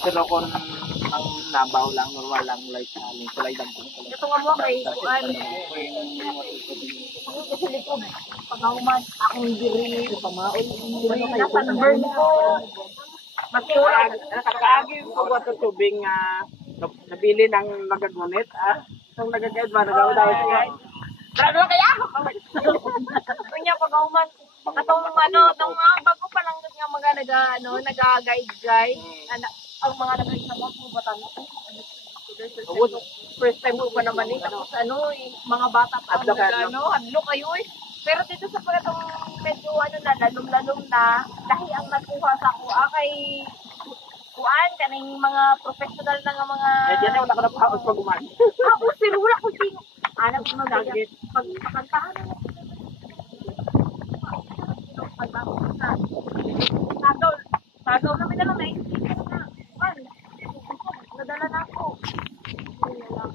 Pero kung ang nabaw lang, normal lang, like, tulay lang po. Ito nga mo kay Kuan. Kasi likod, pag-auman, akong diri, pamaon, nasa burn ko. Magkiwag. Nakakaagin ko ba ito tubig nga nabili ng nagagunit, Itong nagagayad ba, nagawa siya. Grabe kaya? Kunya pag-auman, katong nung bago pa lang nga mga naga-guide-guide, ang mga nag-guide sa mga bata na. First time ko pa naman tapos mga bata pa ang hadlo kayo Pero dito sa pagkatong medyo na, lalom-lalom na, dahil ang nakuha sa ako, kay kuan, kaning mga professional na nga mga... Diyan na wala ka na paos pag uman. Ako, sir, wala ko ting... Alam ko na pagpakantahan na Sagaw namin na lang naisip na. Man, nadala na ako. Hindi na lang.